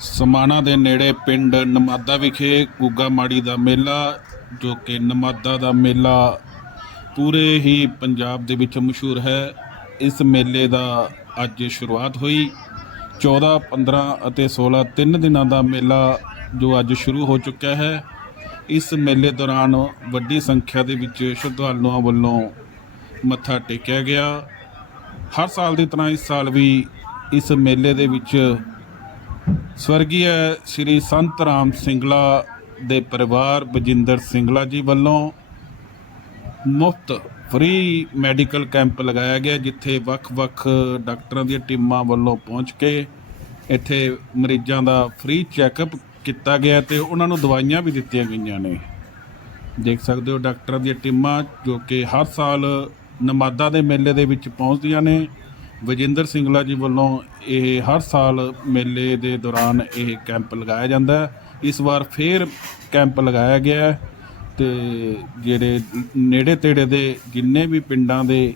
ਸਮਾਣਾ ਦੇ ਨੇੜੇ ਪਿੰਡ ਨਮਾਦਾ ਵਿਖੇ ਗੁੱਗਾ ਮਾੜੀ ਦਾ ਮੇਲਾ, ਜੋ ਕਿ ਨਮਾਦਾ ਦਾ ਮੇਲਾ ਪੂਰੇ ਹੀ ਪੰਜਾਬ ਦੇ ਵਿੱਚ ਮਸ਼ਹੂਰ ਹੈ। ਇਸ ਮੇਲੇ ਦਾ ਅੱਜ ਸ਼ੁਰੂਆਤ ਹੋਈ। 14 15 ਅਤੇ 16 ਤਿੰਨ ਦਿਨਾਂ ਦਾ ਮੇਲਾ ਜੋ ਅੱਜ ਸ਼ੁਰੂ ਹੋ ਚੁੱਕਿਆ ਹੈ। ਇਸ ਮੇਲੇ ਦੌਰਾਨ ਵੱਡੀ ਸੰਖਿਆ ਦੇ ਵਿੱਚ ਸ਼ਰਧਾਲੂਆਂ ਵੱਲੋਂ ਮੱਥਾ ਟੇਕਿਆ ਗਿਆ। ਹਰ ਸਾਲ ਦੀ ਤਰ੍ਹਾਂ ਇਸ ਸਾਲ ਵੀ ਇਸ ਮੇਲੇ ਦੇ ਵਿੱਚ ਸਵਰਗੀ ਸ੍ਰੀ ਸੰਤ ਰਾਮ ਸਿੰਗਲਾ ਦੇ ਪਰਿਵਾਰ ਬਜਿੰਦਰ ਸਿੰਗਲਾ ਜੀ ਵੱਲੋਂ ਮੁਫਤ ਫ੍ਰੀ ਮੈਡੀਕਲ ਕੈਂਪ ਲਗਾਇਆ ਗਿਆ, ਜਿੱਥੇ ਵੱਖ-ਵੱਖ ਡਾਕਟਰਾਂ ਦੀਆਂ ਟੀਮਾਂ ਵੱਲੋਂ ਪਹੁੰਚ ਕੇ ਇੱਥੇ ਮਰੀਜ਼ਾਂ ਦਾ ਫ੍ਰੀ ਚੈੱਕਅਪ ਕੀਤਾ ਗਿਆ ਤੇ ਉਹਨਾਂ ਨੂੰ ਦਵਾਈਆਂ ਵੀ ਦਿੱਤੀਆਂ ਗਈਆਂ ਨੇ। ਦੇਖ ਸਕਦੇ ਹੋ ਡਾਕਟਰਾਂ ਦੀਆਂ ਟੀਮਾਂ ਜੋ ਕਿ ਹਰ ਸਾਲ ਨਮਾਦਾ ਦੇ ਮੇਲੇ ਦੇ ਵਿੱਚ ਪਹੁੰਚਦੀਆਂ ਨੇ। ਵਜਿੰਦਰ ਸਿੰਗਲਾ ਜੀ ਵੱਲੋਂ ਇਹ ਹਰ ਸਾਲ ਮੇਲੇ ਦੇ ਦੌਰਾਨ ਇਹ ਕੈਂਪ ਲਗਾਇਆ ਜਾਂਦਾ ਹੈ। ਇਸ ਵਾਰ ਫੇਰ ਕੈਂਪ ਲਗਾਇਆ ਗਿਆ ਹੈ ਤੇ ਜਿਹੜੇ ਨੇੜੇ ਤੇੜੇ ਦੇ ਜਿੰਨੇ ਵੀ ਪਿੰਡਾਂ ਦੇ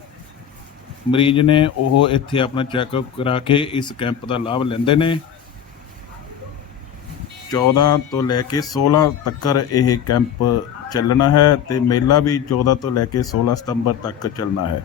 ਮਰੀਜ਼ ਨੇ, ਉਹ ਇੱਥੇ ਆਪਣਾ ਚੈੱਕਅਪ ਕਰਾ ਕੇ ਇਸ ਕੈਂਪ ਦਾ ਲਾਭ ਲੈਂਦੇ ਨੇ। 14 ਤੋਂ ਲੈ ਕੇ 16 ਤੱਕ ਇਹ ਕੈਂਪ ਚੱਲਣਾ ਹੈ ਤੇ ਮੇਲਾ ਵੀ 14 ਤੋਂ ਲੈ ਕੇ 16 ਸਤੰਬਰ ਤੱਕ ਚੱਲਣਾ ਹੈ।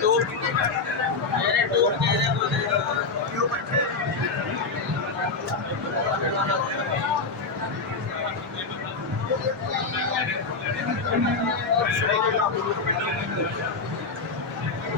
टोप मेरे टोप कह रहे बोले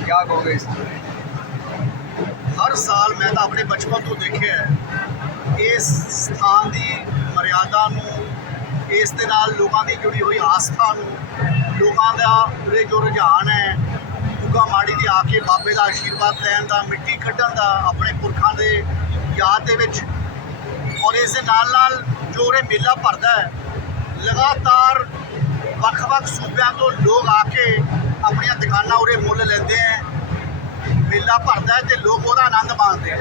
क्या कहोगे इस ਹਰ ਸਾਲ ਮੈਂ ਤਾਂ ਆਪਣੇ ਬਚਪਨ ਤੋਂ ਦੇਖਿਆ ਹੈ ਇਸ ਸਥਾਨ ਦੀ ਮਰਿਆਦਾ ਨੂੰ ਇਸ ਦੇ ਨਾਲ ਲੋਕਾਂ ਦੀ ਜੁੜੀ ਹੋਈ ਆਸਥਾ ਨੂੰ ਲੋਕਾਂ ਦਾ ਉਰੇ ਜੋ ਰੁਝਾਨ ਹੈ ਗੁੱਗਾ ਮਾੜੀ ਦੇ ਆ ਕੇ ਬਾਬੇ ਦਾ ਆਸ਼ੀਰਵਾਦ ਲੈਣ ਦਾ, ਮਿੱਟੀ ਕੱਢਣ ਦਾ, ਆਪਣੇ ਪੁਰਖਾਂ ਦੇ ਯਾਦ ਦੇ ਵਿੱਚ। ਔਰ ਇਸ ਦੇ ਨਾਲ ਨਾਲ ਜੋ ਉਰੇ ਮੇਲਾ ਭਰਦਾ ਹੈ, ਲਗਾਤਾਰ ਵੱਖ-ਵੱਖ ਸੂਬਿਆਂ ਤੋਂ ਲੋਕ ਆ ਕੇ ਆਪਣੀਆਂ ਦੁਕਾਨਾਂ ਉਰੇ ਮੁੱਲ ਲੈਂਦੇ ਹੈ। ਮੇਲਾ ਭਰਦਾ ਹੈ ਤੇ ਲੋਕ ਉਹਦਾ ਆਨੰਦ ਮਾਣਦੇ ਹੈ।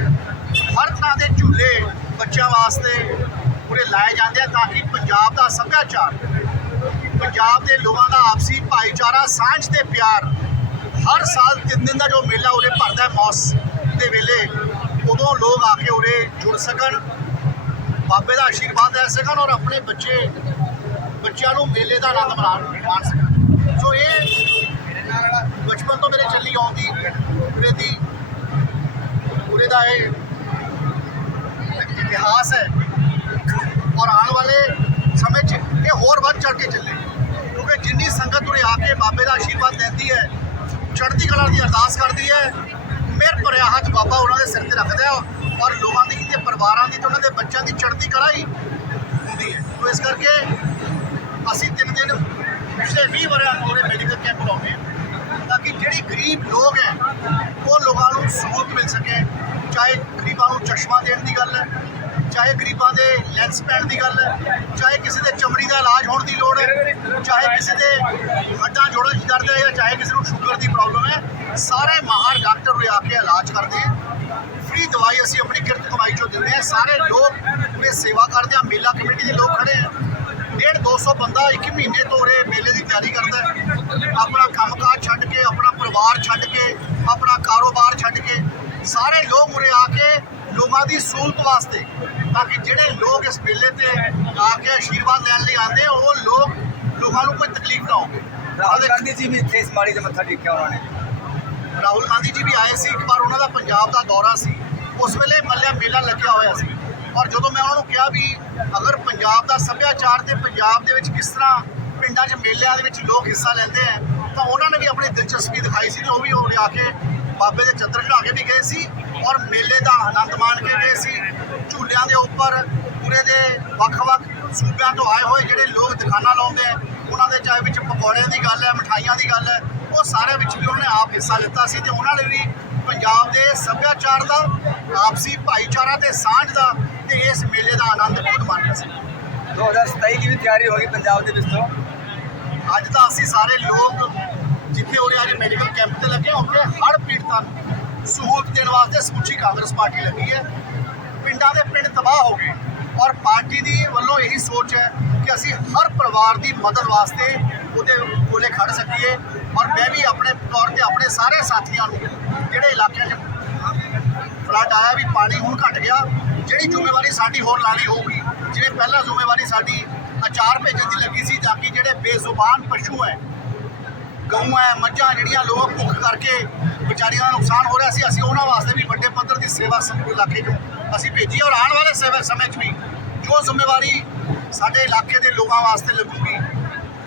ਹਰ ਤਰ੍ਹਾਂ ਦੇ ਝੂਲੇ ਬੱਚਿਆਂ ਵਾਸਤੇ ਉਰੇ ਲਾਏ ਜਾਂਦੇ ਆ ਤਾਂ ਕਿ ਪੰਜਾਬ ਦਾ ਸੱਭਿਆਚਾਰ, ਪੰਜਾਬ ਦੇ ਲੋਕਾਂ ਦਾ ਆਪਸੀ ਭਾਈਚਾਰਾ, ਸਾਂਝ ਤੇ ਪਿਆਰ ਹਰ ਸਾਲ ਤਿੰਨ ਦਿਨ ਦਾ ਜੋ ਮੇਲਾ ਉਰੇ ਭਰਦਾ ਮੌਸ ਦੇ ਵੇਲੇ ਉਦੋਂ ਲੋਕ ਆ ਕੇ ਉਰੇ ਜੁੜ ਸਕਣ। ਬਾਬੇ ਦਾ ਆਸ਼ੀਰਵਾਦ ਲੈ ਸਕਣ ਔਰ ਆਪਣੇ ਬੱਚੇ, ਬੱਚਿਆਂ ਨੂੰ ਮੇਲੇ ਦਾ ਆਨੰਦ ਮਾਣ ਮਾਣ ਸਕਣ। ਸੋ ਇਹ ਬਚਪਨ ਤੋਂ ਮੇਰੇ ਚੱਲੀ ਆਉਂਦੀ ਉਰੇ ਦੀ ਉਰੇ ਦਾ ਇਹ ਇਤਿਹਾਸ ਹੈ। ਔਰ ਆਉਣ ਵਾਲੇ ਸਮੇਂ 'ਚ ਇਹ ਹੋਰ ਵੱਧ ਚੜ ਕੇ ਚੱਲੇ। ਕਿਉਂਕਿ ਜਿੰਨੀ ਸੰਗਤ ਉਰੇ ਆ ਕੇ ਬਾਬੇ ਦਾ ਆਸ਼ੀਰਵਾਦ ਲੈਂਦੀ ਹੈ ਚੜ੍ਹਦੀ ਕਲਾ ਦੀ ਅਰਦਾਸ ਕਰਦੀ ਹੈ। ਮਿਹਰ ਭਰਿਆ ਹੱਥ ਬਾਬਾ ਉਹਨਾਂ ਦੇ ਸਿਰ ਤੇ ਰੱਖਦਾ ਔਰ ਲੋਕਾਂ ਦੀ ਤੇ ਪਰਿਵਾਰਾਂ ਦੀ ਤੇ ਉਹਨਾਂ ਦੇ ਬੱਚਿਆਂ ਦੀ ਚੜ੍ਹਦੀ ਕਲਾ ਹੀ ਹੁੰਦੀ ਹੈ। ਸੋ ਇਸ ਕਰਕੇ ਅਸੀਂ ਤਿੰਨ ਦਿਨ ਪਿਛਲੇ 20 ਵਰਿਆਂ ਤੋਂ ਮੈਡੀਕਲ ਕੈਂਪ ਲਾਉਂਦੇ ਹਾਂ ਤਾਂ ਕਿ ਜਿਹੜੀ ਗਰੀਬ ਲੋਕ ਹੈ, ਉਹ ਲੋਕਾਂ ਨੂੰ ਸਹੂਲਤ ਮਿਲ ਸਕੇ। ਚਾਹੇ ਗਰੀਬਾਂ ਨੂੰ ਚਸ਼ਮਾ ਦੇਣ ਦੀ ਗੱਲ ਹੈ ਚਾਹੇ ਗਰੀਬਾਂ ਦੇ ਲੈਂਸ ਪੈਣ ਦੀ ਗੱਲ ਹੈ ਚਾਹੇ ਕਿਸੇ ਦੇ ਚਮੜੀ ਦਾ ਇਲਾਜ ਹੋਣ ਦੀ ਲੋੜ ਹੈ, ਚਾਹੇ ਕਿਸੇ ਦੇ ਹੱਡਾਂ ਜੋੜਾਂ 'ਚ ਦਰਦ ਹੈ ਜਾਂ ਚਾਹੇ ਕਿਸੇ ਨੂੰ ਸ਼ੂਗਰ ਦੀ ਪ੍ਰੋਬਲਮ ਹੈ, ਸਾਰੇ ਮਾਹਰ ਡਾਕਟਰ ਉਰੇ ਆ ਕੇ ਇਲਾਜ ਕਰਦੇ ਹੈ ਫ੍ਰੀ ਦਵਾਈ ਅਸੀਂ ਆਪਣੀ ਕਿਰਤ ਕਮਾਈ ਚੋਂ ਦਿੰਦੇ ਹਾਂ ਸਾਰੇ ਲੋਕ ਉਰੇ ਸੇਵਾ ਕਰਦੇ ਆ। ਮੇਲਾ ਕਮੇਟੀ ਦੇ ਲੋਕ ਖੜੇ ਆ। ਡੇਢ 200 ਬੰਦਾ ਇੱਕ ਮਹੀਨੇ ਤੋਂ ਉਰੇ ਮੇਲੇ ਦੀ ਤਿਆਰੀ ਕਰਦਾ ਹੈ। ਆਪਣਾ ਕੰਮਕਾਜ ਛੱਡ ਕੇ, ਆਪਣਾ ਪਰਿਵਾਰ ਛੱਡ ਕੇ, ਆਪਣਾ ਕਾਰੋਬਾਰ ਛੱਡ ਕੇ, ਸਾਰੇ ਲੋਕ ਉਰੇ ਆ ਕੇ ਲੋਕਾਂ ਦੀ ਸਹੂਲਤ ਵਾਸਤੇ ਤਾਂ ਕਿ ਜਿਹੜੇ ਲੋਕ ਇਸ ਮੇਲੇ ਤੇ ਆ ਕੇ ਆਸ਼ੀਰਵਾਦ ਲੈਣ ਲਈ ਆਉਂਦੇ ਉਹ ਲੋਕ ਲੋਕਾਂ ਨੂੰ ਕੋਈ ਤਕਲੀਫ ਨਾ ਹੋਵੇ। ਰਾਹੁਲ ਗਾਂਧੀ ਜੀ ਵੀ ਇੱਥੇ ਇਸ ਮਾੜੀ ਦੇ ਮੱਥਾ ਟੇਕਿਆ ਉਹਨਾਂ ਨੇ। ਰਾਹੁਲ ਗਾਂਧੀ ਜੀ ਵੀ ਆਏ ਸੀ ਇੱਕ ਵਾਰ ਉਹਨਾਂ ਦਾ ਪੰਜਾਬ ਦਾ ਦੌਰਾ ਸੀ। ਉਸ ਵੇਲੇ ਮੱਲਿਆ ਮੇਲਾ ਲੱਗਿਆ ਹੋਇਆ ਸੀ। ਔਰ ਜਦੋਂ ਮੈਂ ਉਹਨਾਂ ਨੂੰ ਕਿਹਾ ਵੀ ਅਗਰ ਪੰਜਾਬ ਦਾ ਸੱਭਿਆਚਾਰ ਤੇ ਪੰਜਾਬ ਦੇ ਵਿੱਚ ਕਿਸ ਤਰ੍ਹਾਂ ਪਿੰਡਾਂ 'ਚ ਮੇਲਿਆਂ ਦੇ ਵਿੱਚ ਲੋਕ ਹਿੱਸਾ ਲੈਂਦੇ ਆ ਤਾਂ ਉਹਨਾਂ ਨੇ ਵੀ ਆਪਣੀ ਦਿਲਚਸਪੀ ਦਿਖਾਈ ਸੀ ਤੇ ਉਹ ਵੀ ਉਰੇ ਆ ਕੇ ਬਾਬੇ ਦੇ ਚੱਦਰ ਚੜਾ ਕੇ ਵੀ ਗਏ ਸੀ ਔਰ ਮੇਲੇ ਦਾ ਆਨੰਦ ਮਾਣ ਕੇ ਗਏ ਸੀ। ਝੂਲਿਆਂ ਦੇ ਉੱਪਰ ਪੂਰੇ ਦੇ ਵੱਖ-ਵੱਖ ਸੂਬਿਆਂ ਤੋਂ ਆਏ ਹੋਏ ਜਿਹੜੇ ਲੋਕ ਦੁਕਾਨਾਂ ਲਾਉਂਦੇ ਆ ਉਹਨਾਂ ਦੇ ਚਾਹੇ ਵਿੱਚ ਪਕੌੜਿਆਂ ਦੀ ਗੱਲ ਹੈ ਮਠਾਈਆਂ ਦੀ ਗੱਲ ਹੈ ਉਹ ਸਾਰੇ ਵਿੱਚ ਵੀ ਉਹਨੇ ਆਪ ਹਿੱਸਾ ਲਿੱਤਾ ਸੀ ਤੇ ਉਹਨਾਂ ਨੇ ਵੀ ਪੰਜਾਬ ਦੇ ਸੱਭਿਆਚਾਰ ਦਾ ਆਪਸੀ ਭਾਈਚਾਰਾ ਤੇ ਸਾਂਝ ਦਾ ਤੇ ਇਸ ਮੇਲੇ ਦਾ ਆਨੰਦ ਖੁਦ ਮਾਣਿਆ ਸੀ। 2027 ਦੀ ਵੀ ਤਿਆਰੀ ਹੋ ਗਈ ਪੰਜਾਬ ਦੇ ਵਿੱਚ ਤੋਂ? ਅੱਜ ਤਾਂ ਅਸੀਂ ਸਾਰੇ ਲੋਕ ਜਿੱਥੇ ਉਰੇ ਅੱਜ ਮੈਡੀਕਲ ਕੈਂਪ ਤੇ ਲੱਗੇ, ਉੱਥੇ ਹਰ ਪੀੜਤਾਂ ਨੂੰ ਸਹੂਲਤ ਦੇਣ ਵਾਸਤੇ ਸਮੁੱਚੀ ਕਾਂਗਰਸ ਪਾਰਟੀ ਲੱਗੀ ਹੈ। ਪਿੰਡਾਂ ਦੇ ਪਿੰਡ ਤਬਾਹ ਹੋ ਗਏ ਔਰ ਪਾਰਟੀ ਦੀ ਵੱਲੋਂ ਇਹੀ ਸੋਚ ਹੈ ਕਿ ਅਸੀਂ ਹਰ ਪਰਿਵਾਰ ਦੀ ਮਦਦ ਵਾਸਤੇ ਉਹਦੇ ਕੋਲੇ ਖੜ ਸਕੀਏ ਔਰ ਮੈਂ ਵੀ ਆਪਣੇ ਤੌਰ ਤੇ ਆਪਣੇ ਸਾਰੇ ਸਾਥੀਆਂ ਨੂੰ ਜਿਹੜੇ ਇਲਾਕਿਆਂ 'ਚ ਫਲੱਡ ਆਇਆ ਵੀ ਪਾਣੀ ਹੁਣ ਘਟ ਗਿਆ, ਜਿਹੜੀ ਜ਼ਿੰਮੇਵਾਰੀ ਸਾਡੀ ਹੋਰ ਲਾਣੀ ਹੋਊਗੀ, ਜਿਵੇਂ ਪਹਿਲਾਂ ਜ਼ਿੰਮੇਵਾਰੀ ਸਾਡੀ ਅਚਾਰ ਭੇਜਣ ਦੀ ਲੱਗੀ ਸੀ ਤਾਂ ਕਿ ਜਿਹੜੇ ਬੇਜ਼ੁਬਾਨ ਪਸ਼ੂ ਹੈ ਗਊ ਹੈ ਮੱਝਾਂ ਜਿਹੜੀਆਂ ਲੋਕ ਭੁੱਖ ਕਰਕੇ ਵਿਚਾਰੀਆਂ ਦਾ ਨੁਕਸਾਨ ਹੋ ਰਿਹਾ ਸੀ ਅਸੀਂ ਉਹਨਾਂ ਵਾਸਤੇ ਵੀ ਵੱਡੇ ਪੱਧਰ ਦੀ ਸੇਵਾ ਸਮੂਹ ਇਲਾਕੇ ਨੂੰ ਅਸੀਂ ਭੇਜੀ ਔਰ ਆਉਣ ਵਾਲੇ ਸੇਵਾ ਸਮੇਂ 'ਚ ਵੀ ਜੋ ਜ਼ਿੰਮੇਵਾਰੀ ਸਾਡੇ ਇਲਾਕੇ ਦੇ ਲੋਕਾਂ ਵਾਸਤੇ ਲੱਗੂਗੀ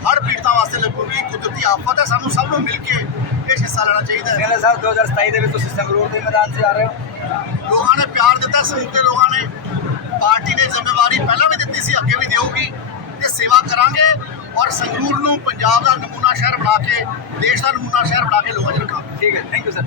ਹਰ ਪੀੜਤਾਂ ਵਾਸਤੇ ਲੱਗੂਗੀ ਕੁਦਰਤੀ ਆਫਤ ਹੈ ਸਾਨੂੰ ਸਭ ਨੂੰ ਮਿਲ ਕੇ ਇਹ ਹਿੱਸਾ ਲੈਣਾ ਚਾਹੀਦਾ ਹੈ। ਸਿੰਗਲਾ ਸਾਹਿਬ 2027 ਦੇ ਵਿੱਚ ਤੁਸੀਂ ਸੰਗਰੂਰ ਦੇ ਮੈਦਾਨ 'ਚ ਆ ਰਹੇ ਹੋ? ਲੋਕਾਂ ਨੇ ਪਿਆਰ ਦਿੱਤਾ ਸਮੁੱਚੇ ਲੋਕਾਂ ਨੇ ਪਾਰਟੀ ਨੇ ਜ਼ਿੰਮੇਵਾਰੀ ਪਹਿਲਾਂ ਵੀ ਦਿੱਤੀ ਸੀ ਅੱਗੇ ਵੀ ਦੇਊਗੀ। ਤੇ ਸੇਵਾ ਕਰਾਂਗੇ ਔਰ ਸੰਗਰੂਰ ਨੂੰ ਪੰਜਾਬ ਦਾ ਨਮੂਨਾ ਸ਼ਹਿਰ ਬਣਾ ਕੇ, ਦੇਸ਼ ਦਾ ਨਮੂਨਾ ਸ਼ਹਿਰ ਬਣਾ ਕੇ ਲੋਕਾਂ 'ਚ ਰੱਖਾਂਗੇ। ਠੀਕ ਹੈ ਥੈਂਕ ਯੂ ਸਰ